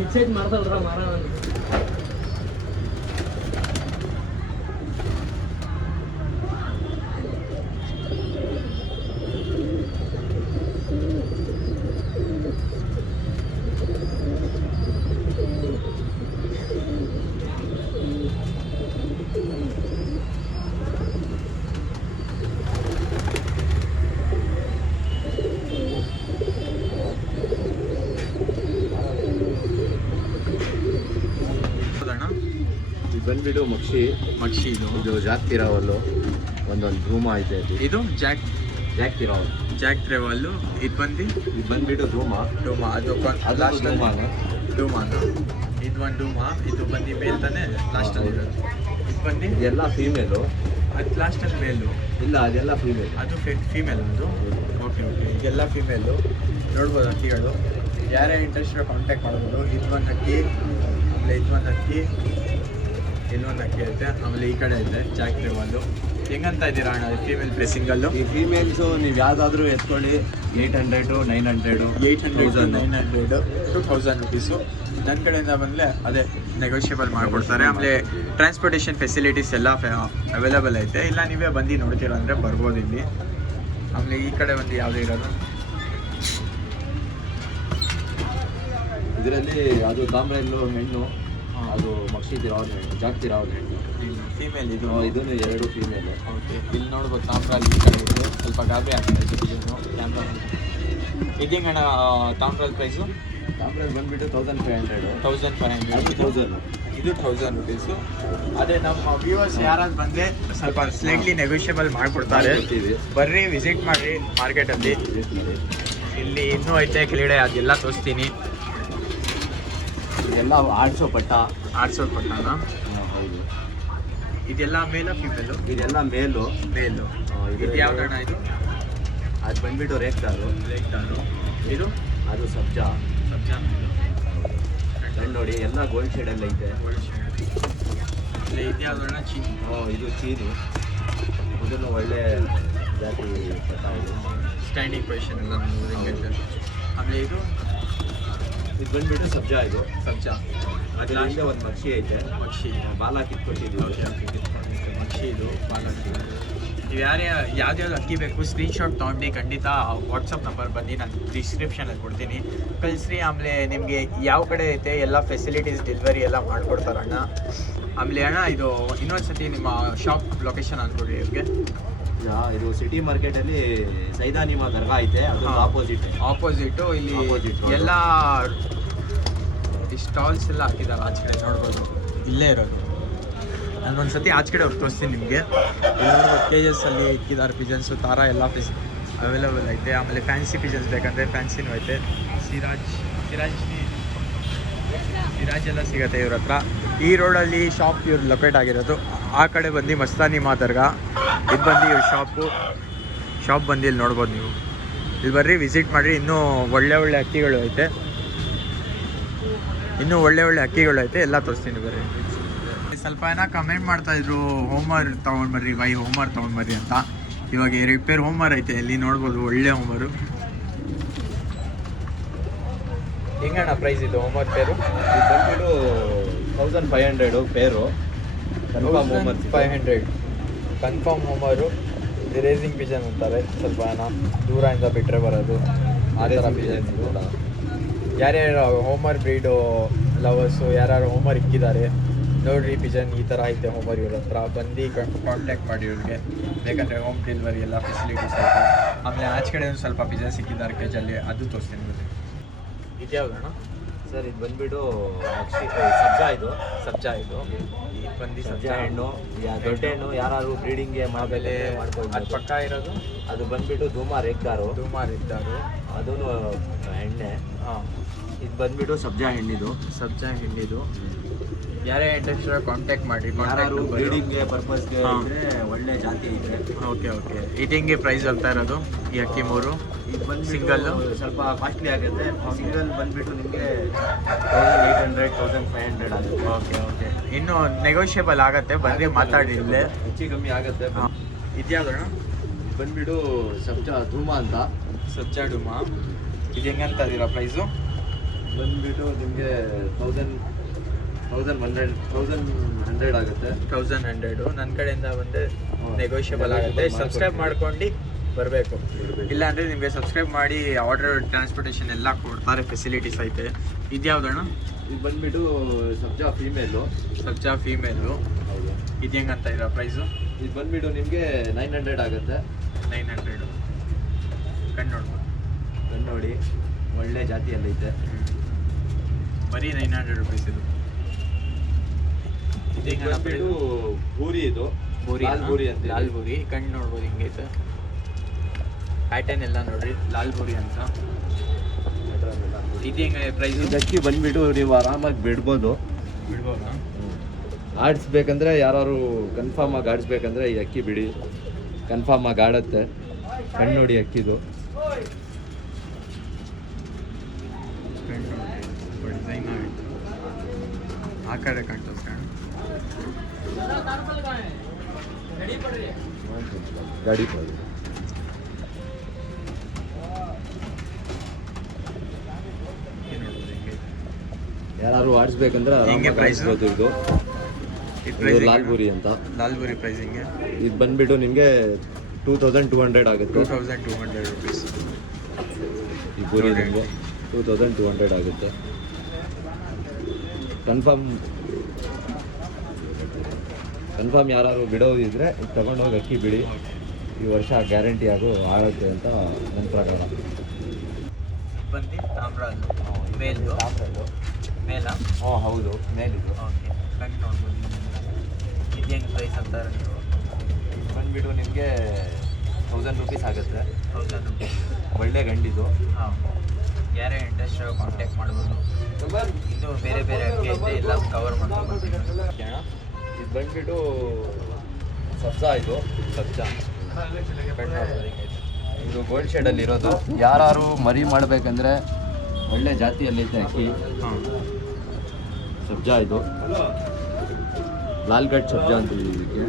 ನಿಶ್ಚಯ ಮಾಡ್ತಾಳ್ರ ಮಾರ ಬಂದ್ಬಿಟ್ಟು ಮಕ್ಷಿ ಇದು ಜಾಕ್ ತಿರಾವಲ್ಲು ಒಂದೊಂದು ಧೂಮ ಐತೆ ಅದು. ಇದು ಜಾಕ್ ತಿರಾವಲ್ ತ್ರೆವಲ್ಲು. ಇದು ಬಂದ್ಬಿಟ್ಟು ಧೂಮ ಅದು ಲಾಸ್ಟ್ ಡೂಮಾನ. ಇದು ಒಂದು ಡೂಮಾ. ಇದು ಬಂದು ಮೇಲ್ ತಾನೆ ಲಾಸ್ಟಲ್ಲಿ ಇರೋದು. ಇದು ಬಂದು ಇದೆಲ್ಲ ಫೀಮೇಲು. ಅದು ಲಾಸ್ಟಲ್ಲಿ ಮೇಲು. ಇಲ್ಲ ಅದೆಲ್ಲ ಫೀಮೇಲ್. ಅದು ಫೀಮೇಲ್ ಅದು. ಓಕೆ ಇದೆಲ್ಲ ಫೀಮೇಲು. ನೋಡ್ಬೋದು ಅಕ್ಕಿಗಳು. ಯಾರೇ ಇಂಟ್ರೆಸ್ಟ್ ಕಾಂಟ್ಯಾಕ್ಟ್ ಮಾಡ್ಬೋದು. ಇದು ಒಂದು ಅಕ್ಕಿ, ಆಮೇಲೆ ಇದು ಒಂದು ಅಕ್ಕಿ, ಇನ್ನೊಂದು ಅಕ್ಕಿ ಐತೆ, ಆಮೇಲೆ ಈ ಕಡೆ ಐತೆ ಜಾಕ್ ತ್ರೆವಲ್ಲು. ಹೆಂಗಂತ ಇದ್ದೀರಾ ಅಣ್ಣ ಫೀಮೇಲ್ ಪ್ರೆಸಿಂಗಲ್ಲು? ಈ ಫೀಮೇಲ್ಸು ನೀವು ಯಾವುದಾದ್ರೂ ಎತ್ಕೊಳ್ಳಿ 800 900 800 2000 ರುಪೀಸು. ನನ್ನ ಕಡೆಯಿಂದ ಬಂದರೆ ಅದೇ ನೆಗೋಷಿಯಬಲ್ ಮಾಡಿಕೊಡ್ತಾರೆ. ಆಮೇಲೆ ಟ್ರಾನ್ಸ್ಪೋರ್ಟೇಷನ್ ಫೆಸಿಲಿಟೀಸ್ ಎಲ್ಲ ಅವೈಲೇಬಲ್ ಐತೆ. ಇಲ್ಲ ನೀವೇ ಬಂದು ನೋಡ್ತೀರ ಅಂದರೆ ಬರ್ಬೋದು ಇಲ್ಲಿ. ಆಮೇಲೆ ಈ ಕಡೆ ಒಂದು ಯಾವುದೇ ಇರೋದು ಇದರಲ್ಲಿ ಅದು ತಾಮ್ರಲ್ಲು ಹೆಣ್ಣು, ಅದು ಮಕ್ಷಿ ತಿರಾವಲ್ ಹೆಣ್ಣು, ಜಾಕ್ ತಿರಾವಲ್ ಹೆಣ್ಣು. ಫೀಮೇಲ್ ಇದು. ಇದನ್ನು 2 ಫೀಮೇಲು. ಓಕೆ ಇಲ್ಲಿ ನೋಡ್ಬೋದು ತಾಮ್ರಲ್ಲಿ ಈ ಕಡೆ ಇದೆ. ಸ್ವಲ್ಪ ಗಾಬರಿ ಆಗ್ತದೆ ಇದನ್ನು ಕ್ಯಾಮ್ರಾ. ಇದು ಹೆಂಗಣ್ಣ ತಾಮ್ರಲ್ಲಿ ಪ್ರೈಸು? ತಾಮ್ರಲ್ಲಿ ಬಂದುಬಿಟ್ಟು 1500. 1000 ಇದು 1000 ರುಪೀಸು. ಅದೇ ನಮ್ಮ ವ್ಯೂವರ್ಸ್ ಯಾರಾದ್ರು ಬಂದರೆ ಸ್ವಲ್ಪ ಸ್ಲೈಟ್ಲಿ ನೆಗೋಷಿಯಬಲ್ ಮಾಡಿಕೊಡ್ತಾರೆ. ಬರ್ರಿ ವಿಸಿಟ್ ಮಾಡಿರಿ ಮಾರ್ಕೆಟಲ್ಲಿ. ಇಲ್ಲಿ ಇನ್ನೂ ಐತೆ ಕೆಳಗಡೆ ಅದೆಲ್ಲ ತೋರಿಸ್ತೀನಿ. ಇದೆಲ್ಲ 800 ಪಟ್ಟ. 800 ಪಟ್ಟನ. ಹೌದು. ಇದೆಲ್ಲ ಮೇಲು ಫೀಮೇಲು? ಇದೆಲ್ಲ ಮೇಲು. ಇದು ಯಾವ್ದಣ್ಣ ಇದು? ಅದು ಬಂದುಬಿಟ್ಟು ರೇಕ್ಟಾರು. ಇದು ಅದು ಸಬ್ಜಾ ಮೇಲು. ಗಂಡು ನೋಡಿ ಎಲ್ಲ ಗೋಲ್ಡ್ ಶೇಡಲ್ಲಿ ಐತೆ. ಇದು ಯಾವ್ದಣ್ಣ? ಚೀನಿ. ಇದು ಚೀನಿ. ಇದನ್ನು ಒಳ್ಳೆ ಜಾತಿ ಪಟ್ಟ ಇದು. ಸ್ಟ್ಯಾಂಡಿಂಗ್ ಪೊಸಿಷನ್ ಎಲ್ಲ ಹೆಂಗೈತೆ. ಆಮೇಲೆ ಇದು ಬಂದುಬಿಟ್ಟು ಸಬ್ಜಾ. ಇದು ಸಬ್ಜಾ. ಅದರ ಹಿಂದೆ ಒಂದು ಮಕ್ಷಿ ಐತೆ. ಬಾಲ ಕಿತ್ಕೊಟ್ಟಿದ್ದೀವಿ. ಮಕ್ಷಿ ಇದು ಬಾಲಕ್ಕಿ. ನೀವು ಯಾವ್ದ್ಯಾವ್ದು ಅಕ್ಕಿ ಬೇಕು ಸ್ಕ್ರೀನ್ಶಾಟ್ ತೊಗೊಂಡು ಖಂಡಿತ ವಾಟ್ಸಪ್ ನಂಬರ್ ಬಂದು ನಾನು ಡಿಸ್ಕ್ರಿಪ್ಷನಲ್ಲಿ ಕೊಡ್ತೀನಿ, ಕಳಿಸ್ರಿ. ಆಮೇಲೆ ನಿಮಗೆ ಯಾವ ಕಡೆ ಐತೆ ಎಲ್ಲ ಫೆಸಿಲಿಟೀಸ್ ಡೆಲಿವರಿ ಎಲ್ಲ ಮಾಡಿಕೊಡ್ತಾರಣ್ಣ. ಆಮೇಲೆ ಅಣ್ಣ ಇದು ಇನ್ನೊಂದು ಸತಿ ನಿಮ್ಮ ಶಾಪ್ ಲೊಕೇಶನ್ ಅಂದ್ಕೊಡ್ರಿ ಇವ್ರಿಗೆ. ಇದು ಸಿಟಿ ಮಾರ್ಕೆಟಲ್ಲಿ ಸೈದಾನಿಮಾ ದರ್ಗಾ ಐತೆ, ಅದು ಆಪೋಸಿಟ್ಟು. ಇಲ್ಲಿ ಎಲ್ಲ ಸ್ಟಾಲ್ಸ್ ಎಲ್ಲ ಹಾಕಿದ್ದಾರೆ ಆಚೆ ಕಡೆ ನೋಡ್ಬೋದು. ಇಲ್ಲೇ ಇರೋದು. ನಾನೊಂದು ಸತಿ ಆಚೆ ಕಡೆ ಹೋಗಿ ತೋರಿಸ್ತೀನಿ ನಿಮಗೆ. ನೋಡ್ಬೋದು KGS ಅಲ್ಲಿ ಇಕ್ಕಿದ್ದಾರೆ ಪಿಜನ್ಸು. ತಾರಾ ಎಲ್ಲ ಅವೈಲೇಬಲ್ ಐತೆ. ಆಮೇಲೆ ಫ್ಯಾನ್ಸಿ ಪಿಜನ್ಸ್ ಬೇಕಂದರೆ ಫ್ಯಾನ್ಸಿನೂ ಐತೆ. ಸಿರಾಜ್ ಎಲ್ಲ ಸಿಗುತ್ತೆ ಇವ್ರ ಹತ್ರ. ಈ ರೋಡಲ್ಲಿ ಶಾಪ್ ಇವ್ರು ಲೊಕೇಟ್ ಆಗಿರೋದು. ಆ ಕಡೆ ಬಂದು ಮಸ್ತಾನಿಮಾ ದರ್ಗಾ. ಇದು ಬಂದು ಇವ್ರ ಶಾಪ್ ಬಂದು ಇಲ್ಲಿ ನೋಡ್ಬೋದು ನೀವು. ಇಲ್ಲಿ ಬರ್ರಿ ವಿಸಿಟ್ ಮಾಡಿರಿ. ಇನ್ನೂ ಒಳ್ಳೆ ಅಕ್ಕಿಗಳು ಐತೆ. ಎಲ್ಲ ತೋರಿಸ್ತೀನಿ ಬರ್ರಿ. ಸ್ವಲ್ಪ ಕಮೆಂಟ್ ಮಾಡ್ತಾಯಿದ್ರು ಹೋಮರ್ ತೊಗೊಂಡ್ಬರ್ರಿ ಹೋಮರ್ ತೊಗೊಂಡ್ಬರ್ರಿ ಅಂತ. ಇವಾಗ ರಿಪೇರ್ ಹೋಮರ್ ಐತೆ ಇಲ್ಲಿ ನೋಡ್ಬೋದು. ಒಳ್ಳೆ ಹೋಮರು. ಹೆಂಗಣ್ಣ ಪ್ರೈಸ್ ಇದು ಹೋಮರ್ ಪೇರು? ಇದು ಬಂದ್ಬಿಟ್ಟು 1500 ಪೇರು. 500 ಕನ್ಫರ್ಮ್ ಹೋಮರು. ಇದು ರೇಸಿಂಗ್ ಪಿಜನ್ ಅಂತಾರೆ. ಸ್ವಲ್ಪ ದೂರದಿಂದ ಬಿಟ್ಟರೆ ಬರೋದು ಆ ಥರ ಪಿಜನ್. ಯಾರ್ಯಾರು ಹೋಮರ್ ಬ್ರೀಡು ಲವರ್ಸು ಯಾರು ಹೋಮರ್ ಇಕ್ಕಿದ್ದಾರೆ ನೋಡಿರಿ. ಪಿಜನ್ ಈ ಥರ ಐತೆ ಹೋಮರ್ ಇವ್ರ ಹತ್ರ. ಬಂದು ಕಾಂಟ್ಯಾಕ್ಟ್ ಮಾಡಿ ಇವ್ರಿಗೆ. ಬೇಕಂದರೆ ಹೋಮ್ ಡೆಲಿವರಿ ಎಲ್ಲ ಫೆಸಿಲಿಟೀಸ್ ಐತೆ. ಆಮೇಲೆ ಆಚೆ ಕಡೆ ಸ್ವಲ್ಪ ಪಿಜನ್ ಸಿಕ್ಕಿದ್ದಾರೆ ಕೇಜಲ್ಲಿ, ಅದು ತೋರಿಸ್ತೀನಿ ನೋಡಿ. ಇದು ಯಾವ್ದಣ್ಣ ಸರ್? ಇದು ಬಂದುಬಿಟ್ಟು ಸಬ್ಜಾ. ಇದು ಬಂದು ಸಬ್ಜಾ ಹೆಣ್ಣು. ದೊಡ್ಡ ಹೆಣ್ಣು ಯಾರು ಬ್ರೀಡಿಂಗ್ಗೆ ಆಮೇಲೆ ಅದು ಪಕ್ಕ ಇರೋದು ಅದು ಬಂದುಬಿಟ್ಟು ಧೂಮ ರೇಕ್ದಾರು. ಅದೂ ಎಣ್ಣೆ. ಇದು ಬಂದುಬಿಟ್ಟು ಸಬ್ಜಾ ಹೆಣ್ಣಿದು. ಯಾರೇ ಇಂಟ್ರೆಸ್ಟ್ ಕಾಂಟ್ಯಾಕ್ಟ್ ಮಾಡಿ. ಬ್ರೀಡಿಂಗ್ಗೆ ಪರ್ಪಸ್ಗೆ ಒಳ್ಳೆ ಜಾತಿ ಇದೆ. ಓಕೆ ಇದು ಹೆಂಗೆ ಪ್ರೈಸ್ ಆಗ್ತಾ ಇರೋದು ಈ ಅಕ್ಕಿ 3? ಇದು ಬಂದು ಸಿಂಗಲ್ಲು ಸ್ವಲ್ಪ ಕಾಸ್ಟ್ಲಿ ಆಗುತ್ತೆ. ಸಿಂಗಲ್ ಬಂದುಬಿಟ್ಟು ನಿಮಗೆ 1800 1500 ಆಗುತ್ತೆ. ಓಕೆ ಇನ್ನು ನೆಗೋಷಿಯಬಲ್ ಆಗುತ್ತೆ. ಬಂದು ಮಾತಾಡಿ. ಇಲ್ಲೇ ಹೆಚ್ಚು ಕಮ್ಮಿ ಆಗುತ್ತೆ. ಇದ್ಯಾವ್ದಣ್ಣ? ಬಂದುಬಿಟ್ಟು ಸಬ್ಜಾ ಧೂಮ ಅಂತ. ಸಬ್ಜಾ ಡುಮಾ. ಇದು ಹೆಂಗಂತ ಇದೀರಾ ಪ್ರೈಸು? ಬಂದುಬಿಟ್ಟು ನಿಮಗೆ 1100 ಆಗುತ್ತೆ. 1100 ನನ್ನ ಕಡೆಯಿಂದ ಬಂದು ನೆಗೋಷಿಯಬಲ್ ಆಗುತ್ತೆ. ಸಬ್ಸ್ಕ್ರೈಬ್ ಮಾಡ್ಕೊಂಡು ಬರಬೇಕು, ಇಲ್ಲಾಂದರೆ ನಿಮಗೆ ಸಬ್ಸ್ಕ್ರೈಬ್ ಮಾಡಿ ಆರ್ಡರ್ ಟ್ರಾನ್ಸ್ಪೋರ್ಟೇಷನ್ ಎಲ್ಲ ಕೊಡ್ತಾರೆ, ಫೆಸಿಲಿಟೀಸ್ ಐತೆ. ಇದ್ಯಾವ್ದಣ್ಣ? ಇದು ಬಂದುಬಿಟ್ಟು ಸಬ್ಜಾ ಫೀಮೇಲು. ಹೌದು. ಇದು ಹೆಂಗಂತ ಇರೋ ಪ್ರೈಸು? ಇದು ಬಂದುಬಿಟ್ಟು ನಿಮಗೆ 900 ಆಗುತ್ತೆ. 900. ಕಣ್ಣು ನೋಡ್ಬೋದು, ಕಣ್ಣು ನೋಡಿ ಒಳ್ಳೆ ಜಾತಿಯಲ್ಲೈತೆ. ಬರೀ 900 ರೂಪೀಸ್ ಇದು. ಇದು ಬಂದುಬಿಟ್ಟು ಬೂರಿ, ಇದು ಲಾಲ್ ಬೂರಿ ಅಂತ. ಲಾಲ್ ಬೂರಿ ಕಣ್ಣು ನೋಡ್ಬೋದು ಹಿಂಗೈತೆ. ಪ್ಯಾಟರ್ನ್ ಎಲ್ಲ ನೋಡ್ರಿ, ಲಾಲ್ ಬೂರಿ ಅಂತ. ಇದು ಹೆಂಗೆ ಪ್ರೈಸ್? ಇದಕ್ಕೆ ಬಂದುಬಿಟ್ಟು ನೀವು ಆರಾಮಾಗಿ ಬಿಡ್ಬೋದು. ಬಿಡ್ಬೋದಾ? ಆಡಿಸ್ಬೇಕಂದ್ರೆ ಯಾರು ಕನ್ಫರ್ಮ್ ಆಗಿ ಆಡಿಸ್ಬೇಕಂದ್ರೆ ಈ ಅಕ್ಕಿ ಬಿಡಿ, ಕನ್ಫರ್ಮ್ ಆಗಿ ಆಡುತ್ತೆ. ಕಣ್ಣು ನೋಡಿ ಅಕ್ಕಿದು. ಡಿಸೈನ್ ಆಗಿತ್ತು, ಆ ಕಡೆ ಕಾಣ್ತದೆ ಕಣ್ಣು. ಗಾಡಿ ಪಡಿ ಯಾರು ಆಡಿಸ್ಬೇಕಂದ್ರೆ ಹೆಂಗೆ price? ಆಡಿಸ್ಬೋದು. ಇದು ಇದು ಲಾಲ್ ಬೂರಿ ಅಂತ. ಲಾಲ್ ಬೂರಿ ಪ್ರೈಸ್ ಹಿಂಗೆ ಇದು ಬಂದುಬಿಟ್ಟು ನಿಮಗೆ 2200 ಆಗುತ್ತೆ. 2200 ರೂಪೀಸ್. ಈ ಬೂರಿ ನಿಮಗೆ 2200 ಆಗುತ್ತೆ. ಕನ್ಫರ್ಮ್ ಯಾರು ಬಿಡೋದಿದ್ರೆ ತಗೊಂಡೋಗಿ ಅಕ್ಕಿ ಬಿಡಿ. ಈ ವರ್ಷ ಗ್ಯಾರಂಟಿ ಆಗು ಆಗುತ್ತೆ ಅಂತ ನನ್ನ ಪ್ರಕಾರ. ಬಂದು ತಾಮ್ರದ್ದು ಮೇಲ್ದು ಮೇಲ. ಹೌದು, ಮೇಲಿದು. ಓಕೆ, ಕಣ್ಣು ನೋಡ್ಬೋದು. ಇದು ಹೆಂಗೆ ಪ್ರೈಸ್ ಅಂತಾರೆ ನೀವು? ಬಂದುಬಿಟ್ಟು ನಿಮಗೆ 1000 ರೂಪೀಸ್ ಆಗುತ್ತೆ. 1000 ರೂಪೀಸ್. ಒಳ್ಳೆ ಗಂಡಿದು. ಹಾಂ, ಯಾರೇ ಇಂಟ್ರೆಸ್ಟ್ ಕಾಂಟ್ಯಾಕ್ಟ್ ಮಾಡ್ಬೋದು. ಇದು ಬೇರೆ ಬೇರೆ ಅಕ್ಕಿ ಐತೆ, ಎಲ್ಲ ಕವರ್ ಮಾಡ್ಕೊಂಡು ಇದು ಬಂದುಬಿಟ್ಟು ಸಬ್ಜಾ. ಇದು ಸಬ್ಜಾ ಕಣ್ಣು ನೋಡ್ಬೋದು ಹಿಂಗೈತೆ. ಇದು ಗೋಲ್ಡ್ ಶೇಡಲ್ಲಿ ಇರೋದು. ಯಾರು ಮರಿ ಮಾಡಬೇಕಂದ್ರೆ ಒಳ್ಳೆ ಜಾತಿಯಲ್ಲೈತೆ ಅಕ್ಕಿ. ಹಾಂ, ಸಬ್ಜಾ ಇದು ಲಾಲ್ಗಢ್ ಸಬ್ಜಾ ಅಂತ ಇದಕ್ಕೆ.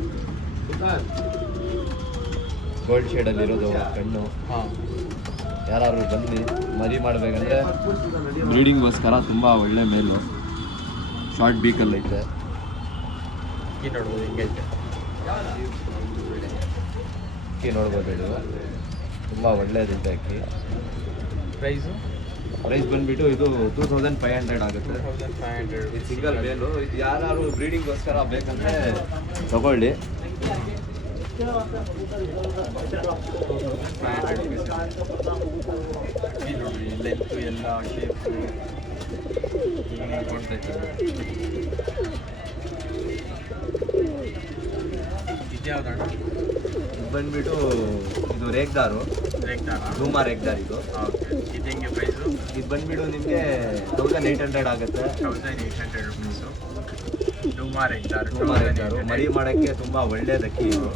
ಗೋಲ್ಡ್ ಶೇಡಲ್ಲಿ ಇರೋದು ಕಣ್ಣು. ಹಾಂ, ಯಾರು ಬಂದು ಮರಿ ಮಾಡಬೇಕಂದ್ರೆ ಬ್ರೀಡಿಂಗ್ಗೋಸ್ಕರ ತುಂಬ ಒಳ್ಳೆ ಮೇಲು. ಶಾರ್ಟ್ ಬೀಕಲ್ಲೈತೆ. ಅಕ್ಕಿ ನೋಡ್ಬೋದು ಹಿಂಗೈತೆ. ಅಕ್ಕಿ ನೋಡ್ಬೋದು, ಇದು ತುಂಬ ಒಳ್ಳೆಯದೈತೆ ಅಕ್ಕಿ. ಪ್ರೈಸು ಪ್ರೈಸ್ ಬಂದುಬಿಟ್ಟು ಇದು 2500 ಆಗುತ್ತೆ. 2500 ಇದು ಸಿಂಗಲ್ ಮೇಲು. ಇದು ಯಾರು ಬ್ರೀಡಿಂಗ್ಗೋಸ್ಕರ ಬೇಕಂದರೆ ತಗೊಳ್ಳಿ. 500 ರೂಪೀಸ್. ಅಕ್ಕಿ ನೋಡ್ರಿ, ಲೆಂತು ಎಲ್ಲ ಶೇಪು ಹಿಂಗೆ ಕೊಡ್ತೈತೆ. ಇದ್ಯಾವ್ದಣ್ಣ? ಇದು ಬಂದುಬಿಟ್ಟು ಇದು ರೇಗ್ದಾರು. ಧೂಮಾ ರೇಗ್ದಾರ್ ಇದು. ಓಕೆ, ಇದು ಹೆಂಗೆ ಪ್ರೈಸು? ಇದು ಬಂದುಬಿಟ್ಟು ನಿಮಗೆ 1800 ಆಗುತ್ತೆ. 1800 ರೂಪೀಸು. ಧೂಮಾ ರೇಗ್ದಾರು. ಮರಿ ಮಾಡೋಕ್ಕೆ ತುಂಬ ಒಳ್ಳೇದು ಅಕ್ಕಿ ಇದು.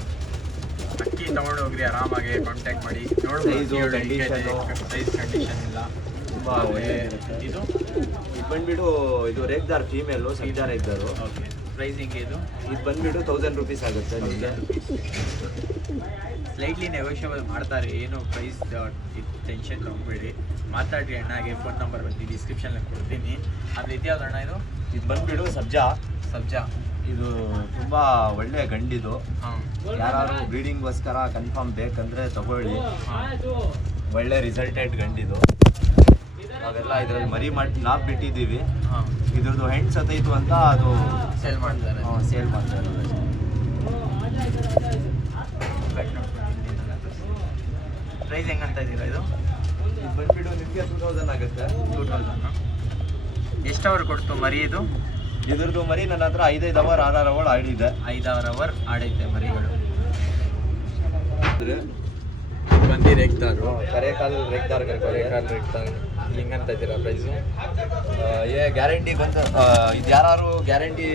ಅಕ್ಕಿ ತೊಗೊಂಡು ಹೋಗ್ರಿ, ಆರಾಮಾಗಿ ಕಾಂಟ್ಯಾಕ್ಟ್ ಮಾಡಿ. Size, condition. ಸೈಜ್ ಕಂಡೀಷನ್ ಇಲ್ಲ, ತುಂಬ ಒಳ್ಳೆ ಇದು ಇದು ಬಂದುಬಿಟ್ಟು ಇದು ರೇಗ್ದಾರ್ ಫೀಮೇಲು, ಸಬ್ಜಾ ರೇಗ್ದಾರು. ಓಕೆ, ಪ್ರೈಸ್ ಹಿಂಗೆ ಇದು ಇದು ಬಂದುಬಿಟ್ಟು 1000 ರೂಪೀಸ್ ಆಗುತ್ತೆ ನಿಮಗೆ. ಸ್ಲೈಟ್ಲಿ ನೆಗೋಷಿಯಬಲ್ ಮಾಡ್ತಾರೆ, ಏನು ಪ್ರೈಸ್ ಟೆನ್ಷನ್ ತೊಗೊಬೇಡಿ. ಮಾತಾಡ್ರಿ ಅಣ್ಣಗೆ. ಫೋನ್ ನಂಬರ್ ಬಂದು ಡಿಸ್ಕ್ರಿಪ್ಷನಲ್ಲಿ ಕೊಡ್ತೀನಿ. ಆದರೆ ಇದ್ಯಾವ್ದು ಅಣ್ಣ ಇದು? ಇದು ಬಂದುಬಿಟ್ಟು ಸಬ್ಜಾ. ಇದು ತುಂಬ ಒಳ್ಳೆ ಗಂಡಿದು. ಹಾಂ, ಯಾರು ಬ್ರೀಡಿಂಗ್ಗೋಸ್ಕರ ಕನ್ಫರ್ಮ್ ಬೇಕಂದರೆ ತಗೊಳ್ಳಿ. ಒಳ್ಳೆ ರಿಸಲ್ಟೆಡ್ ಗಂಡಿದು. ನಾವೆಲ್ಲ ಇದರಲ್ಲಿ ಮರಿ ಮಾಡಿ ನಾವು ಬಿಟ್ಟಿದ್ದೀವಿ. ಹಾಂ, ಇದ್ರದ್ದು ಹೆಣ್ಣು ಸತ್ತೈತು ಅಂತ ಅದು ಸೇಲ್ ಮಾಡ್ತಾರೆ. ಸೇಲ್ ಮಾಡ್ತಾರೆ. ಪ್ರೈಸ್ ಹೆಂಗಂತ ಇದ್ದೀರಾ ಇದು? ಇದು ಬಂದುಬಿಟ್ಟು ನಿಮಗೆ 2000 ಆಗುತ್ತೆ. 2000. ಎಷ್ಟು ಅವರ್ ಕೊಡ್ತು ಮರಿ ಇದು? ಇದ್ರದ್ದು ಮರಿ ನನ್ನ ಹತ್ರ 5 ಅವರ್ 6 ಅವರ್ ಆಡಿದೆ. 5 ಅವರ್ ಆಡೈತೆ ಮರಿಗಳು. ಬಂದು ರೇಗ್ತಾರು, ಕರೆಕಾಲ್ ರೇಗ್ದಾರ್ ಹೆಂಗಂತ ಇದ್ದೀರಾ ಪ್ರೈಸು? ಗ್ಯಾರಂಟಿ ಬಂದು ಇದು ಯಾರು ಗ್ಯಾರಂಟಿ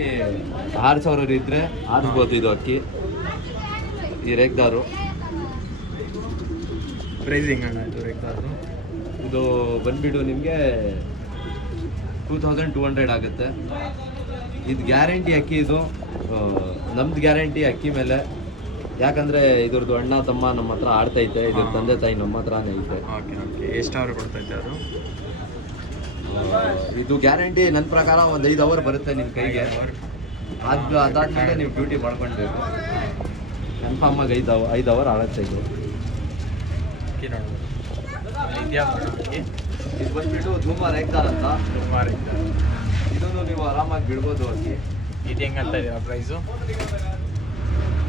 6000 ಇದ್ದರೆ ಆಡಿಸ್ಬೋದು ಇದು ಅಕ್ಕಿ. ಈ ರೇಗ್ದಾರು ಪ್ರೈಸ್ ಹೆಂಗಣ್ಣ ಇದು ರೇಗ್ತಾರು? ಇದು ಬಂದುಬಿಟ್ಟು ನಿಮಗೆ 2200 ಆಗುತ್ತೆ. ಇದು ಗ್ಯಾರಂಟಿ ಅಕ್ಕಿ. ಇದು ನಮ್ದು ಗ್ಯಾರಂಟಿ ಅಕ್ಕಿ ಮೇಲೆ. ಯಾಕಂದರೆ ಇದ್ರದ್ದು ಅಣ್ಣ ತಮ್ಮ ನಮ್ಮ ಹತ್ರ ಆಡ್ತೈತೆ. ಇದ್ರ ತಂದೆ ತಾಯಿ ನಮ್ಮ ಹತ್ರನೇ ಐತೆ. ಓಕೆ, ಎಷ್ಟು ಅವರ್ ಕೊಡ್ತೈತೆ ಅದು? ಇದು ಗ್ಯಾರಂಟಿ ನನ್ನ ಪ್ರಕಾರ ಒಂದು 5 ಅವರ್ ಬರುತ್ತೆ ನಿಮ್ಮ ಕೈಗೆ. ಅದಾದ್ಮೇಲೆ ನೀವು ಡ್ಯೂಟಿ ಮಾಡ್ಕೊಳ್ಬೇಕು. ಕನ್ಫರ್ಮ್ ಆಗಿ 5 ಅವರ್ ಆಗುತ್ತೆ ಇದು. ಅಕ್ಕಿ ನೋಡ್ಬೋದು. ಅಲ್ಲಿ ಇದೆಯಾ ಅಕ್ಕಿ? ಇದು ಬಂದ್ಬಿಟ್ಟು ಧೂಮ ರೇಗ್ದಾರ್ ಅಂತ. ಸುಮಾರು ಇದೆ. ಇದನ್ನು ನೀವು ಆರಾಮಾಗಿ ಬಿಡ್ಬೋದು ಅಕ್ಕಿ. ಇದು ಹೆಂಗಂತ ಇದೀರಾ ಪ್ರೈಸು?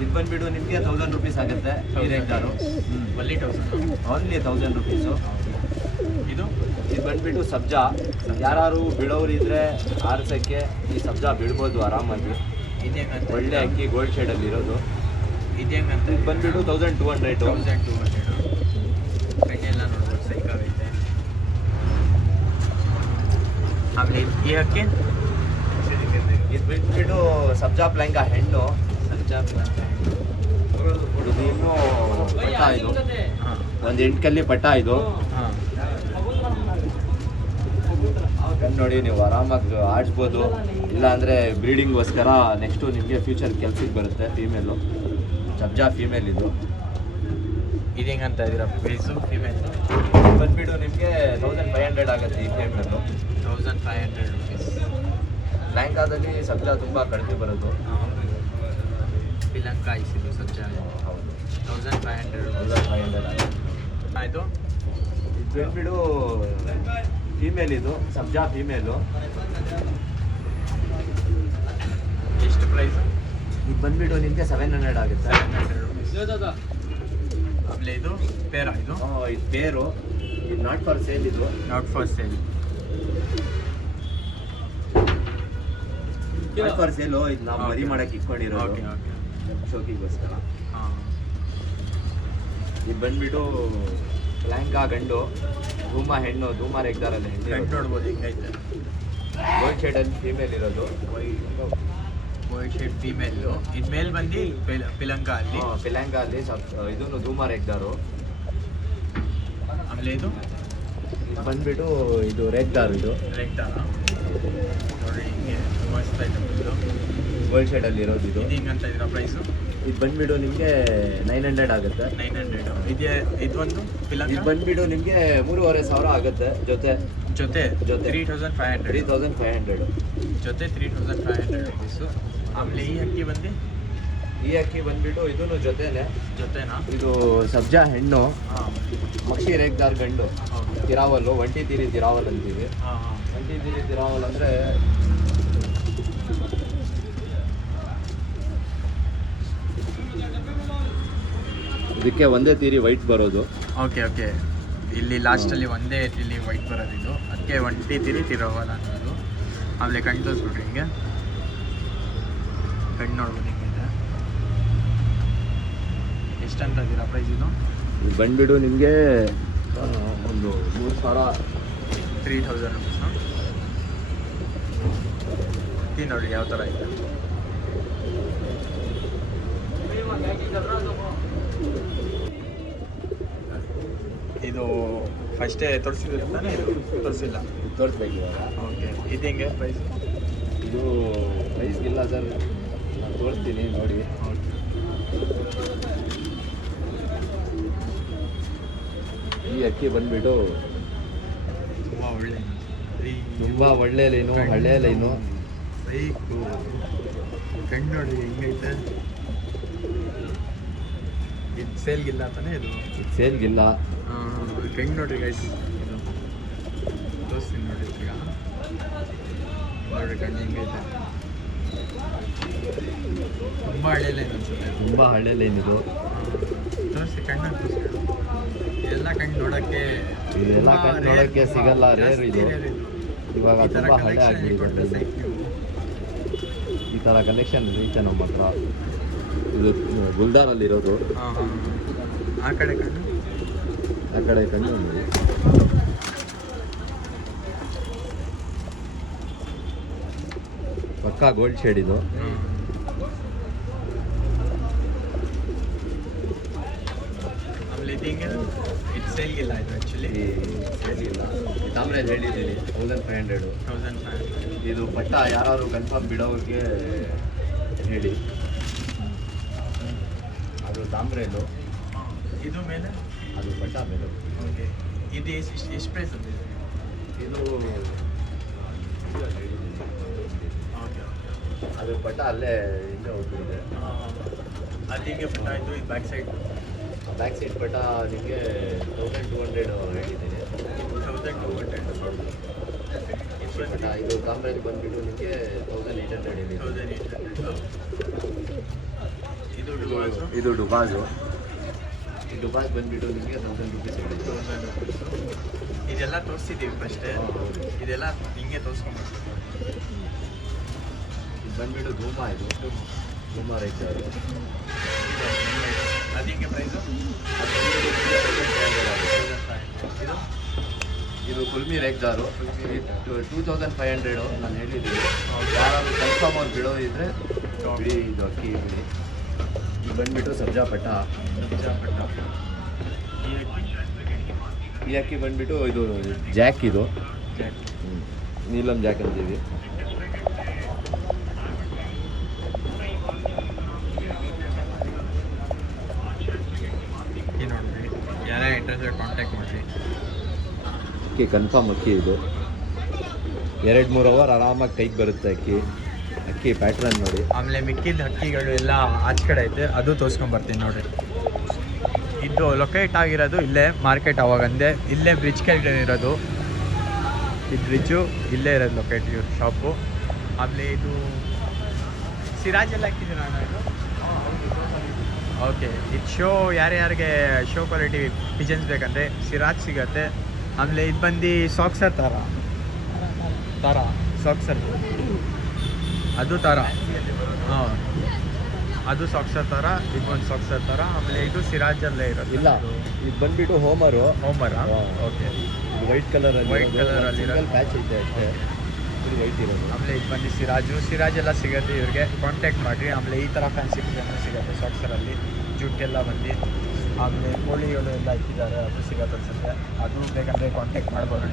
ಇದು ಬಂದ್ಬಿಟ್ಟು ನಿಮಗೆ 1000 ರುಪೀಸ್ ಆಗುತ್ತೆ ಈ ರೇಗ್ದಾರು. ಒನ್ಲಿ 1000. Only 1000 rupees. ಇದು ಇದು ಬಂದ್ಬಿಟ್ಟು ಸಬ್ಜಾ. ಯಾರು ಬಿಡೋರು ಇದ್ರೆ ಆರ್ಸಕ್ಕೆ ಈ ಸಬ್ಜಾ ಬಿಡ್ಬೋದು ಆರಾಮಾಗಿ. ಇದು ಹೆಂಗಂತ? ಒಳ್ಳೆ ಅಕ್ಕಿ ಗೋಲ್ಡ್ ಶೇಡಲ್ಲಿ ಇರೋದು. ಇದು ಹೆಂಗಂತ? ಇದು ಬಂದ್ಬಿಟ್ಟು 1200. 1200. ಕಣ್ಣೆಲ್ಲ ನೋಡ್ಬೋದು, ಸೈಕಾಗೈತೆ. ಆಮೇಲೆ ಈ ಅಕ್ಕಿ ಇದು ಬಿಟ್ಬಿಟ್ಟು ಸಬ್ಜಾ ಪ್ಲಂಕ ಹೆಣ್ಣು. ಇದು ಇನ್ನೂ ಪಟ್ಟ ಇದು. ಹಾಂ ಒಂದು 8 ಕಲ್ಲಿ ಪಟ್ಟ ಇದು. ಹಾಂ. ಕಣ್ಣು ನೋಡಿ ನೀವು ಆರಾಮಾಗಿ ಆಡಿಸ್ಬೋದು. ಇಲ್ಲಾಂದರೆ ಬ್ರೀಡಿಂಗ್ಗೋಸ್ಕರ ನೆಕ್ಸ್ಟು ನಿಮಗೆ ಫ್ಯೂಚರ್ ಕೆಲ್ಸಕ್ಕೆ ಬರುತ್ತೆ. ಫೀಮೇಲು ಸಬ್ಜಾ ಫೀಮೇಲ್ ಇದು. ಇದು ಹೆಂಗಂತ ಇದ್ದೀರಾ ಪ್ರೈಸು ಫೀಮೇಲ್? ಬಂದ್ಬಿಟ್ಟು ನಿಮಗೆ 1500 ಆಗುತ್ತೆ ಈ ಫೀಮೇಲು. 1500 ರುಪೀಸ್. ಲ್ಯಾಂಕಾದಲ್ಲಿ ಸಬ್ಜಾ ತುಂಬ ಕಡಿಮೆ ಬರೋದು. ಪಿಲಂಕ ಐಸಿದು ಸಜ್ಜಾ. ಹೌದು 1500 ರುಪೀಸ್. 1500 ಆಗುತ್ತೆ. ಆಯಿತು. ಇದು ಬಂದ್ಬಿಟ್ಟು ಫೀಮೇಲ್ ಇದು ಸಬ್ಜಾ ಫೀಮೇಲು. ಎಷ್ಟು ಪ್ರೈಸು? ಇದು ಬಂದ್ಬಿಟ್ಟು ನಿಮಗೆ 700 ಆಗುತ್ತೆ. 700 ರುಪೀಸ್. ಆಮೇಲೆ ಇದು ಪೇರಾ? ಇದು ಇದು ಪೇರು. ಇದು ನಾಟ್ ಫಾರ್ ಸೇಲ್. ಇದು not for sale. Not for sale. ಇದು ನಾವು ಮರಿ ಮಾಡಕ್ಕೆ ಇಟ್ಕೊಂಡಿರೋದು ಓಕೆ ಓಕೆ. ಶೋಕಿಗೋಸ್ಕರ. ಹಾಂ. ಇದು ಬಂದ್ಬಿಟ್ಟು ಲ್ಯಾಂಕಾ ಗಂಡು, ಧೂಮ ಹೆಣ್ಣು. ಧೂಮ ರೇಗ್ದಾರಲ್ಲಿ ಕಣ್ಣು ಹೆಣ್ಣು. ನೋಡ್ಬೋದು ಹೆಂಗೈತೆ. ಗೋಲ್ಡ್ ಶೇಡಲ್ಲಿ ಫೀಮೇಲ್ ಇರೋದು. White shade female. ಇದು ಮೇಲೆ ಬಂದು ಪಿಲಂಕ ಅಲ್ಲಿ. ಪಿಲ್ಯಾಂಕ ಅಲ್ಲಿ ಇದನ್ನು ಧೂಮ ರೇಗ್ದಾರು. ಆಮೇಲೆ ಇದು ಇದು ಬಂದ್ಬಿಟ್ಟು ಇದು ರೇಗ್ದಾರು. ಇದು ರೆಕ್ಟಾರ ನೋಡಿ ಹಿಂಗೆ ಮಸ್ತ್ ಐಟಮ್ ಇದು. ಗೋಲ್ಡ್ ಶೇಡಲ್ಲಿ ಇರೋದು ಇದು. ಇದು ಹಿಂಗಂತ ಇದ್ದೀರಾ ಪ್ರೈಸು? ಇದು ಬಂದ್ಬಿಟ್ಟು ನಿಮಗೆ 900 ಆಗುತ್ತೆ. 900. ಇದೆ ಇದೊಂದು ಪಿಲಂಕ. ಇದು ಬಂದ್ಬಿಟ್ಟು ನಿಮಗೆ 3500 ಆಗುತ್ತೆ ಜೊತೆ. ಜೊತೆ ಜೊತೆ 3500. 3500. ಜೊತೆ 3500 ರುಪೀಸು. ಆಮೇಲೆ ಈ ಅಕ್ಕಿ ಬಂದು ಈ ಅಕ್ಕಿ ಬಂದ್ಬಿಟ್ಟು ಇದನ್ನು ಜೊತೆನೆ. ಜೊತೆನಾ? ಇದು ಸಬ್ಜಾ ಹೆಣ್ಣು, ಹಾಂ ಮಕ್ಷಿ ರೇಗ್ದಾರ್ ಗಂಡು. ಓಕೆ. ತಿರಾವಲ್ಲು, ಒಂಟಿ ತೀರಿ ತಿರಾವಲ್ ಅಂತೀವಿ. ಹಾಂ ಹಾಂ. ಒಂಟಿ ತೀರಿ ತಿರಾವಲ್ ಅಂದರೆ ಇದಕ್ಕೆ ಒಂದೇ ತೀರಿ ವೈಟ್ ಬರೋದು. Okay okay. ಇಲ್ಲಿ ಲಾಸ್ಟಲ್ಲಿ ಒಂದೇ ಇಲ್ಲಿ ವೈಟ್ ಬರೋದು ಇದು. ಅದಕ್ಕೆ ಒಂಟಿ ತಿರೋವಲ್ಲ ಅನ್ನೋದು. ಆಮೇಲೆ ಕಣ್ಣು ತೋರಿಸ್ಬಿಡ್ರಿ ಹಿಂಗೆ. ಕಣ್ಣು ನೋಡ್ಬೋದು ಹಿಂಗಿದೆ. ಎಷ್ಟಂತ ಇದ್ದೀರಾ ಪ್ರೈಸ್ ಇದು? ಇದು ಬಂದ್ಬಿಟ್ಟು ನಿಮಗೆ ಒಂದು 3000. 3000 ರುಪೀಸ್ನ. ನೋಡಿ ಯಾವ ಥರ ಇದೆ. ಇದು ಫಸ್ಟೇ ತೋರಿಸಿದ್ರೆ ತಾನೇ? ಇದು ತೋರಿಸಿಲ್ಲ. ತೋರಿಸ್ಬೇಕು ಇವಾಗ. ಓಕೆ. ಇದು ಹೆಂಗೆ ಪ್ರೈಸ್? ಇದು ಪ್ರೈಸ್ಗಿಲ್ಲ ಸರ್, ನಾನು ತೋರಿಸ್ತೀನಿ ನೋಡಿ. ಓಕೆ. ಈ ಅಕ್ಕಿ ಬಂದ್ಬಿಟ್ಟು ತುಂಬ ಒಳ್ಳೆ ತುಂಬ ಒಳ್ಳೆ ಲೈನು, ಹಳೆ ಲೈನು. ಬೇಕು. ಕಣ್ಣು ನೋಡಿ ಹೆಂಗೈತೆ. ಇದು ಸೇಲ್ಗಿಲ್ಲ ತಾನೇ ಇದು? ಸೇಲ್ಗಿಲ್ಲ. ಕಣ್ಣು ನೋಡ್ರಿ ಗೈಸ್. ಇದು ತೋರಿಸ್ತೀನಿ ನೋಡಿ ಈಗ. ನೋಡಿ ಕಣ್ಣು ಹೆಂಗೈತೆ. ತುಂಬ ಹಳೆ ಲೈನ್ ಅನ್ಸುತ್ತೆ. ತುಂಬ ಹಳೆ ಲೈನ್ ಇದು. ತೋರಿಸಿ ಕಣ್ಣು ತೋರಿಸಿ. ಎಲ್ಲ ಕಣ್ಣು ನೋಡೋಕ್ಕೆ ಇದೆಲ್ಲ ಕಣ್ಣು ನೋಡೋಕ್ಕೆ ಸಿಗಲ್ಲ, ರೇರ್ ಇದು. ಇವಾಗ ಈ ಥರ ತುಂಬ ಹಳೆ ಕಲೆಕ್ಷನ್ ಕೊಟ್ಟರೆ ಆಗಿಬಿಟ್ಟಿದೆ. ಸಾಕು. ಈ ಥರ ಕಲೆಕ್ಷನ್ ಐತೆ ನಮ್ಮ ಹತ್ರ. ಇದು ಗುಲ್ದಾರಲ್ಲಿರೋದು. ಹಾಂ ಹಾಂ. ಆ ಕಡೆ ಕಣ್ಣು, ಆ ಕಡೆ ಕಣ್ಣು ನೋಡಿ. ಪಕ್ಕಾ ಗೋಲ್ಡ್ ಶೇಡ್ ಇದು. ಆಮೇಲೆ ಇದು ಹಿಂಗೆ ಇದು ಸೇಲ್ಗಿಲ್ಲ ಇದು ಆ್ಯಕ್ಚುಲಿ. ಈ ಸೇಲ್ಗಿಲ್ಲ. ಈ ತಾಮ್ರ ಹೇಳಿದ್ದೀನಿ 1500. 1500. ಇದು ಪಟ್ಟ ಯಾರು ಕನ್ಫರ್ಮ್ ಬಿಡೋರಿಗೆ ಹೇಳಿ. ಅದು ತಾಮ್ರೇಲು, ಇದು ಮೇಲೆ ಅದು ಪಟ್ಟ ಮೇಲು. ಓಕೆ. ಇದು ಎಷ್ಟು ಪ್ರೈಸ್ ಅಂತ ಇದೆ? ಇದು ಅದ್ರ ಪಟ್ಟ ಅಲ್ಲೇ ಹಿಂದೆ ಹೋಗ್ತಿದೆ. ಅಲ್ಲಿಗೆ ಪಟ್ಟ ಆಯಿತು. ಇದು ಬ್ಯಾಕ್ ಸೈಡ್ ಪಟ್ಟ ನಿಮಗೆ 1200 ಹೇಳಿದ್ದೀನಿ. 1200. ಪಟ್ಟ ಇದು ಕಾಮ್ರೇಜ್ ಬಂದುಬಿಟ್ಟು ನಿಮಗೆ 1800 ಇದೆ. 1800. ಇದು ಡುವಾಸು. ಇದು ಡುಬಾಸು. ಈ ಡುಬಾಸ್ ಬಂದುಬಿಟ್ಟು ನಿಮಗೆ 1000 ರುಪೀಸ್ ಹೇಳಿದೆ. 1000 ರುಪೀಸು. ಇದೆಲ್ಲ ತೋರಿಸಿದ್ದೀವಿ ಫಸ್ಟೇ. ಇದೆಲ್ಲ ಹಿಂಗೆ ತೋರಿಸ್ಕೊಂಬರ್ತೀವಿ. ಇದು ಬಂದುಬಿಟ್ಟು ಧೂಮ. ಇದು ಧೂಮ ರೈತರು. ಅದು ಹಿಂಗೆ ಪ್ರೈಸು. ಇದು ಇದು ಕುಲ್ಮಿ ರೇಗ್ದಾರು 2500 ನಾನು ಹೇಳಿದ್ದೀನಿ. ಯಾರಾದರೂ ಕನ್ಫರ್ಮ್ ಅವ್ರು ಬಿಡೋ ಇದ್ದರೆ ಬಿಡಿ. ಇದು ಅಕ್ಕಿ ಬಿಡಿ. ಇದು ಬಂದುಬಿಟ್ಟು ಸಬ್ಜಾ ಪಟ್ಟ. ಈ ಅಕ್ಕಿ ಬಂದುಬಿಟ್ಟು ಇದು ಜಾಕ್. ಇದು ನೀಲಮ್ ಜಾಕ್ ಅಂತೀವಿ. ಅಕ್ಕಿ ನೋಡಿರಿ. ಯಾರೇ ಇಂಟ್ರೆಸ್ಟ್ ಕಾಂಟ್ಯಾಕ್ಟ್ ಮಾಡಿರಿ. ಅಕ್ಕಿ ಕನ್ಫರ್ಮ್ ಅಕ್ಕಿ. ಇದು 2-3 ಅವರ್ ಆರಾಮಾಗಿ ಕೈಗೆ ಬರುತ್ತೆ ಅಕ್ಕಿ ಪ್ಯಾಟ್ರನ್ ನೋಡಿ. ಆಮೇಲೆ ಮಿಕ್ಕಿದ ಅಕ್ಕಿಗಳು ಎಲ್ಲ ಆಚೆ ಕಡೆ ಐತೆ, ಅದು ತೋರಿಸ್ಕೊಂಬರ್ತೀನಿ ನೋಡಿರಿ. ಇದು ಲೊಕೇಟ್ ಆಗಿರೋದು ಇಲ್ಲೇ ಮಾರ್ಕೆಟ್. ಅವಾಗಂದೆ ಇಲ್ಲೇ ಬ್ರಿಡ್ಜ್ ಕೆಳಗಡೆ ಇರೋದು. ಈ ಬ್ರಿಡ್ಜು ಇಲ್ಲೇ ಇರೋದು ಲೊಕೇಟ್ ಇವ್ರ ಶಾಪು. ಆಮೇಲೆ ಇದು ಸಿರಾಜ್ ಎಲ್ಲ ಹಾಕಿದ್ದೀರ ಅಣ್ಣ ಇದು? ಓಕೆ. ಇದು ಯಾರ್ಯಾರಿಗೆ ಶೋ ಕ್ವಾಲಿಟಿ ಪಿಜನ್ಸ್ ಬೇಕಂದರೆ ಸಿರಾಜ್ ಸಿಗತ್ತೆ. ಆಮೇಲೆ ಇದು ಬಂದು ಸಾಕ್ಸರ್ ತಾರ ಸಾಕ್ಸರ್, ಅದು ಥರ. ಹಾಂ, ಅದು ಸಾಕ್ಸರ್ ಥರ. ಇದು ಒಂದು ಸಾಕ್ಸರ್ ಥರ. ಆಮೇಲೆ ಇದು ಸಿರಾಜಲ್ಲೇ ಇರೋದು. ಇಲ್ಲ, ಇದು ಬಂದುಬಿಟ್ಟು ಹೋಮರು. ಓಕೆ. ಇದು ವೈಟ್ ಕಲರಲ್ಲಿ. ವೈಟ್ ಕಲರಲ್ಲಿ ಪ್ಯಾಚ್ ಐತೆ ಅಷ್ಟೇ. ಇದು ವೈಟ್ ಇರೋದು. ಆಮೇಲೆ ಇದು ಬಂದು ಸಿರಾಜೆಲ್ಲ ಸಿಗುತ್ತೆ. ಇವ್ರಿಗೆ ಕಾಂಟ್ಯಾಕ್ಟ್ ಮಾಡಿರಿ. ಆಮೇಲೆ ಈ ಥರ ಫ್ಯಾನ್ಸಿ ಪಿಜನ್ ಸಿಗುತ್ತೆ ಸಾಕ್ಸರಲ್ಲಿ. ಜುಟ್ಟೆಲ್ಲ ಬಂದು. ಆಮೇಲೆ ಕೋಳಿಗಳು ಎಲ್ಲ ಇಕ್ಕಿದ್ದಾರೆ, ಅದು ಸಿಗತ್ತೆ ಅನ್ಸುತ್ತೆ. ಅದು ಬೇಕಂದರೆ ಕಾಂಟ್ಯಾಕ್ಟ್ ಮಾಡ್ಬೋಣ.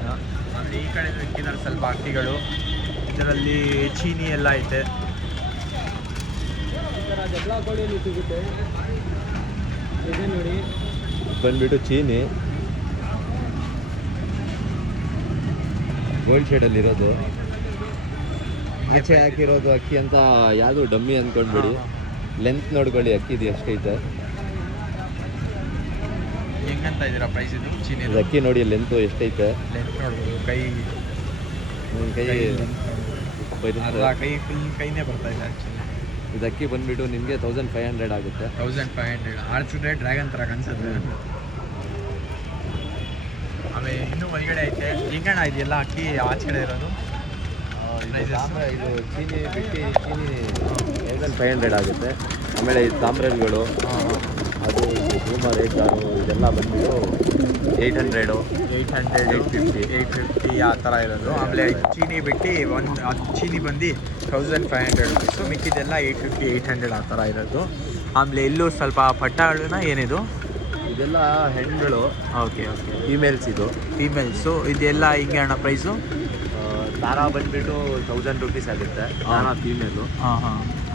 ಆಮೇಲೆ ಈ ಕಡೆ ಇಕ್ಕಿದ್ದಾರೆ ಸ್ವಲ್ಪ ಅಕ್ಕಿಗಳು. ಇದರಲ್ಲಿ ಚೀನಿ ಎಲ್ಲ ಐತೆ. ಸಿಗುತ್ತೆ ನೋಡಿ. ಬಂದುಬಿಟ್ಟು ಚೀನಿ ಗೋಲ್ಡ್ ಶೇಡಲ್ಲಿರೋದು. ಆಚೆ ಹಾಕಿರೋದು ಅಕ್ಕಿ ಅಂತ ಯಾವುದು ಡಮ್ಮಿ ಅಂದ್ಕೊಂಡ್ಬಿಡಿ. ಲೆಂತ್ ನೋಡ್ಕೊಳ್ಳಿ ಅಕ್ಕಿದು ಎಷ್ಟೈತೆ. ಹೆಂಗಂತ ಇದ್ದೀರಾ ಪ್ರೈಸ್ ಇದು ಚೀನಿ? ಅಕ್ಕಿ ನೋಡಿ ಲೆಂತು ಎಷ್ಟೈತೆ. ಲೆಂತ್ ನೋಡ್ಬೋದು. ಕೈ ಫುಲ್ ಕೈನೇ ಬರ್ತಾ ಇದೆ ಆ್ಯಕ್ಚುಲಿ. ಇದು ಅಕ್ಕಿ ಬಂದುಬಿಟ್ಟು ನಿಮಗೆ 1500 ಆಗುತ್ತೆ. 1500 ಆಡ್ಸಿದ್ರೆ ಡ್ರ್ಯಾಗನ್ ಥರ ಅನ್ಸುತ್ತೆ. ಆಮೇಲೆ ಇನ್ನೂ ಒಳಗಡೆ ಐತೆ. ಹೆಂಗಣ್ಣ ಇದೆಲ್ಲ ಅಕ್ಕಿ ಆಚೆ ಕಡೆ ಇರೋದು? ಇದು ಚೀನಿ ಬಿಟ್ಟು ಚೀನಿ 1500 ಆಗುತ್ತೆ. ಆಮೇಲೆ ಇದು ತಾಮ್ರಗಳು, ಅದು ಧೂಮ ರೇಖಾರು ಇದೆಲ್ಲ ಬಂದುಬಿಟ್ಟು 800, 850 ಆ ಥರ ಇರೋದು. ಆಮೇಲೆ ಚೀನಿ ಬಿಟ್ಟು ಚೀನಿ ಬಂದು 1500 ರುಪೀಸು. ಮಿಕ್ಕಿದೆಲ್ಲ 850, 800 ಆ ಥರ ಇರೋದು. ಆಮೇಲೆ ಎಲ್ಲೂ ಸ್ವಲ್ಪ ಪಟ್ಟಗಳನ್ನ ಏನಿದು? ಇದೆಲ್ಲ ಹೆಣ್ಣುಗಳು. ಓಕೆ. ಫೀಮೇಲ್ಸ್. ಇದು ಫೀಮೇಲ್ಸು. ಇದೆಲ್ಲ ಹಿಂಗೆ ಅಣ್ಣ ಪ್ರೈಸು? ತಾರಾ ಬಂದುಬಿಟ್ಟು 1000 ರುಪೀಸ್ ಆಗುತ್ತೆ. ತಾರಾ ಫೀಮೇಲು.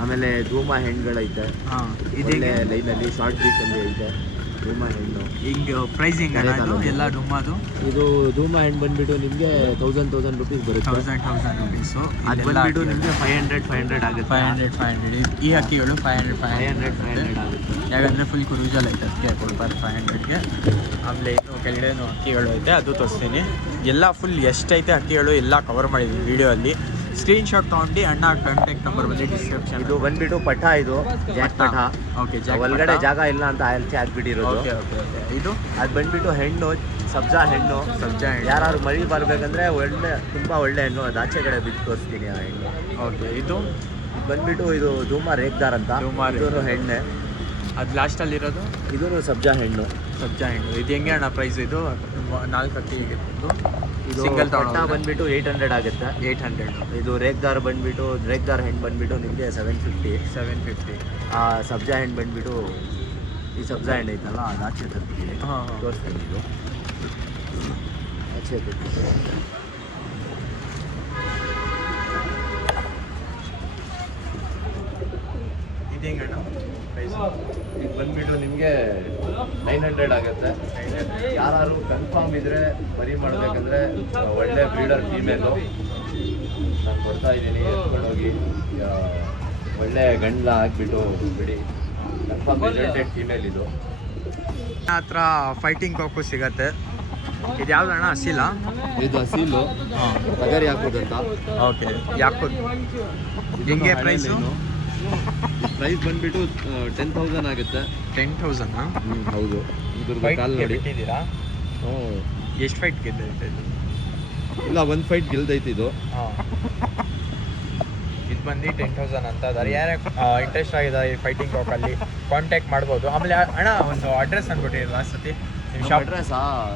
ಆಮೇಲೆ ಧೂಮ ಹೆಣ್ಣುಗಳೈತೆ. ಇದೆಲ್ಲ ಲೈನಲ್ಲಿ ಶಾರ್ಟ್ ಬೀಕಲ್ಲಿ ಐತೆ ಧೂಮ ಹೆಣ್ಣು. ಹಿಂಗೆ ಪ್ರೈಸ್ ಹಿಂಗೆ ಎಲ್ಲ ಡುಮ್ಮದು? ಇದು ಧೂಮ ಹೆಣ್ಣು ಬಂದುಬಿಟ್ಟು ನಿಮಗೆ 1000 ರುಪೀಸ್ ಬರುತ್ತೆ. 1000 ರುಪೀಸು. ಅದು ಬಂದುಬಿಟ್ಟು ನಿಮಗೆ 500 ಆಗುತ್ತೆ. 500 ಈ ಅಕ್ಕಿಗಳು 500 ಆಗುತ್ತೆ. ಯಾಕಂದರೆ ಫುಲ್ ಕ್ರೂಜಲ್ ಐತೆ, ಅದಕ್ಕೆ ಕೊಡ್ತಾರೆ 500ಗೆ. ಆಮೇಲೆ ಇನ್ನು ಕೆಳಗಡೆನೂ ಅಕ್ಕಿಗಳು ಐತೆ, ಅದು ತೋರಿಸ್ತೀನಿ. ಎಲ್ಲ ಫುಲ್ ಎಷ್ಟೈತೆ ಅಕ್ಕಿಗಳು ಎಲ್ಲ ಕವರ್ ಮಾಡಿದ್ದೀನಿ ವೀಡಿಯೋಲ್ಲಿ. ಸ್ಕ್ರೀನ್ಶಾಟ್ ತೊಗೊಂಡು ಅಣ್ಣ ಕಾಂಟ್ಯಾಕ್ಟ್ ನಂಬರ್ ಬಂದು ಡಿಸ್ಕ್ರಿಪ್ಷನ್. ಇದು ಬಂದುಬಿಟ್ಟು ಪಠ. ಇದು ಜಾಕ್ ಪಠ. ಓಕೆ. ಒಳಗಡೆ ಜಾಗ ಇಲ್ಲ ಅಂತ ಆಚೆ ಹಾಕ್ಬಿಟ್ಟಿರೋದು. ಓಕೆ. ಇದು ಅದು ಬಂದುಬಿಟ್ಟು ಹೆಣ್ಣು, ಸಬ್ಜಾ ಹೆಣ್ಣು. ಯಾರು ಮರಿ ಬರಬೇಕಂದ್ರೆ ತುಂಬ ಒಳ್ಳೆ ಹೆಣ್ಣು. ಅದು ಆಚೆ ಕಡೆ ಬಿಟ್ಟು ತೋರಿಸ್ತೀನಿ ಆ ಹೆಣ್ಣು. ಓಕೆ. ಇದು ಬಂದುಬಿಟ್ಟು ಇದು ಧೂಮ ರೇಗ್ದಾರ್ ಅಂತ. ಇದೂ ಹೆಣ್ಣೆ. ಅದು ಲಾಸ್ಟಲ್ಲಿರೋದು ಇದೂ ಸಬ್ಜಾ ಹೆಣ್ಣು. ಇದು ಹೆಂಗೆ ಅಣ್ಣ ಪ್ರೈಸ್? ಇದು 4 ಅಕ್ಕಿಗೆ ಇದು ಸಿಂಗಲ್ ಪಟ್ಟ ಬಂದುಬಿಟ್ಟು 800 ಆಗುತ್ತೆ. 800. ಇದು ರೇಗ್ದಾರ್ ಹೆಣ್ಣು ಬಂದುಬಿಟ್ಟು ನಿಮಗೆ 750. ಆ ಸಬ್ಜಾ ಹೆಣ್ಣು ಬಂದುಬಿಟ್ಟು ಈ ಸಬ್ಜಾ ಹೆಣ್ಣು ಐತಲ್ಲ, ಅದು ಆಚೆ ತರ್ತೀನಿ. ತೋರಿಸ್ತೀನಿ. ಇದು ಆಚೆ ತರ್ತೀನಿ. ಇದು ಹೆಂಗಣ್ಣ ಪ್ರೈಸ್? ಇದು ಬಂದುಬಿಟ್ಟು ನಿಮಗೆ 900 ಆಗುತ್ತೆ. ಯಾರು ಕನ್ಫರ್ಮ್ ಇದ್ದರೆ ಮರಿ ಮಾಡಬೇಕಂದ್ರೆ ಒಳ್ಳೆ ಬ್ರೀಡರ್ ಫೀಮೇಲು ನಾನು ಕೊಡ್ತಾ ಇದ್ದೀನಿ. ಎತ್ಕೊಂಡೋಗಿ ಒಳ್ಳೆ ಗಂಡ್ಲ ಹಾಕ್ಬಿಟ್ಟು ಬಿಡಿ. ಕನ್ಫರ್ಮ್ ರಿಸಲ್ಟೆಡ್ ಫೀಮೇಲ್ ಇದು. ಹತ್ರ ಫೈಟಿಂಗ್ ಕಾಕು ಸಿಗತ್ತೆ. ಇದು ಯಾವ್ದು ಅಣ್ಣ? ಅಸಿಲ? ಇದು ಅಸೀಲು ತಗರಿ ಹಾಕೋದಂತ. ಓಕೆ, ಯಾಕೋದು ಹೆಂಗೆ ಪ್ರೈಸು? ಪ್ರೈಸ್ ಬಂದ್ಬಿಟ್ಟು 10,000 ಆಗುತ್ತೆ. 10,000? ಹೌದು. ಇದ್ರದ್ದು ಕಾಲ್ ನೋಡಿ. ಬಿಟ್ಟಿದ್ದೀರಾ? ಹ್ಞೂ. ಎಷ್ಟು ಫೈಟ್ ಗೆದ್ದೈತೆ ಇದು? ಇಲ್ಲ, ಒಂದು ಫೈಟ್ ಗೆಲ್ದೈತೆ ಇದು. ಹಾಂ, ಇದು ಬಂದು 10,000 ಅಂತ ಅದಾರೆ. ಯಾರೇ ಇಂಟ್ರೆಸ್ಟ್ ಆಗಿದೆ ಈ ಫೈಟಿಂಗ್ ಕಾಕಲ್ಲಿ ಕಾಂಟ್ಯಾಕ್ಟ್ ಮಾಡ್ಬೋದು. ಆಮೇಲೆ ಅಣ್ಣ ಒಂದು ಅಡ್ರೆಸ್ ಅಂದ್ಬಿಟ್ಟಿರಿ ಲಾಸ್ಟ್ ಸತಿ ನಿಮ್ಮ ಶಾಪ್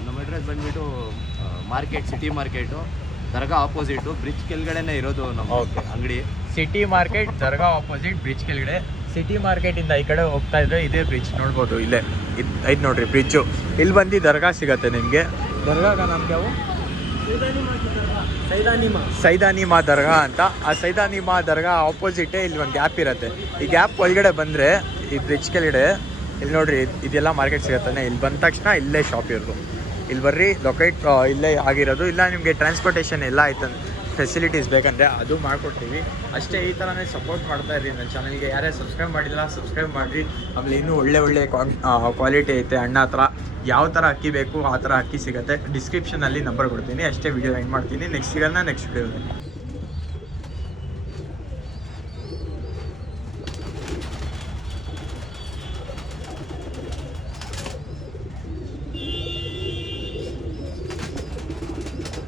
ನಮ್ಮ ಅಡ್ರೆಸ್ ಬಂದ್ಬಿಟ್ಟು ಮಾರ್ಕೆಟ್, ಸಿಟಿ ಮಾರ್ಕೆಟು, ದರ್ಗಾ ಆಪೋಸಿಟು, ಬ್ರಿಡ್ಜ್ ಕೆಳಗಡೆನೇ ಇರೋದು ನಮ್ಮ Okay. ಅಂಗಡಿ. ಸಿಟಿ ಮಾರ್ಕೆಟ್, ದರ್ಗಾ ಆಪೋಸಿಟ್, ಬ್ರಿಡ್ಜ್ ಕೆಳಗಡೆ. ಸಿಟಿ ಮಾರ್ಕೆಟಿಂದ ಈ ಕಡೆ ಹೋಗ್ತಾ ಇದ್ರೆ ಇದೇ ಬ್ರಿಡ್ಜ್ ನೋಡ್ಬೋದು. ಇಲ್ಲೇ ಇದು ನೋಡ್ರಿ ಬ್ರಿಡ್ಜು. ಇಲ್ಲಿ ಬಂದು ದರ್ಗಾ ಸಿಗತ್ತೆ ನಿಮಗೆ. ದರ್ಗಾಗ ನಮ್ಗೆ ಅವು ಸೈದಾನಿಮಾ ದರ್ಗಾ ಅಂತ. ಆ ಸೈದಾನಿಮಾ ದರ್ಗಾ ಆಪೋಸಿಟೇ ಇಲ್ಲಿ ಒಂದು ಗ್ಯಾಪ್ ಇರುತ್ತೆ. ಈ ಗ್ಯಾಪ್ ಒಳಗಡೆ ಬಂದರೆ ಈ ಬ್ರಿಡ್ಜ್ ಕೆಳಗಡೆ ಇಲ್ಲಿ ನೋಡ್ರಿ ಇದೆಲ್ಲ ಮಾರ್ಕೆಟ್ ಸಿಗತ್ತಾನೆ. ಇಲ್ಲಿ ಬಂದ ತಕ್ಷಣ ಇಲ್ಲೇ ಶಾಪ್ ಇರೋದು. ಇಲ್ಲಿ ಬರ್ರಿ, ಲೊಕೇಟ್ ಇಲ್ಲೇ ಆಗಿರೋದು. ಇಲ್ಲ ನಿಮಗೆ ಟ್ರಾನ್ಸ್ಪೋರ್ಟೇಷನ್ ಎಲ್ಲ ಆಯ್ತು ಫೆಸಿಲಿಟೀಸ್ ಬೇಕಂದರೆ ಅದು ಮಾಡಿಕೊಡ್ತೀವಿ ಅಷ್ಟೇ. ಈ ಥರನೇ ಸಪೋರ್ಟ್ ಮಾಡ್ತಾ ಇರ್ರಿ ನನ್ನ ಚಾನಲ್ಗೆ. ಯಾರೇ ಸಬ್ಸ್ಕ್ರೈಬ್ ಮಾಡಿಲ್ಲ ಸಬ್ಸ್ಕ್ರೈಬ್ ಮಾಡಿರಿ. ಆಮೇಲೆ ಇನ್ನೂ ಒಳ್ಳೆ ಕ್ವಾಲಿಟಿ ಐತೆ. ಅಣ್ಣ ಹತ್ರ ಯಾವ ಥರ ಅಕ್ಕಿ ಬೇಕು ಆ ಥರ ಅಕ್ಕಿ ಸಿಗುತ್ತೆ. ಡಿಸ್ಕ್ರಿಪ್ಷನಲ್ಲಿ ನಂಬರ್ ಕೊಡ್ತೀನಿ. ಅಷ್ಟೇ. ವಿಡಿಯೋ ಎಂಡ್ ಮಾಡ್ತೀನಿ. ನೆಕ್ಸ್ಟ್ ಸಿಗೋಣ ನೆಕ್ಸ್ಟ್ ವಿಡಿಯೋದಲ್ಲಿ.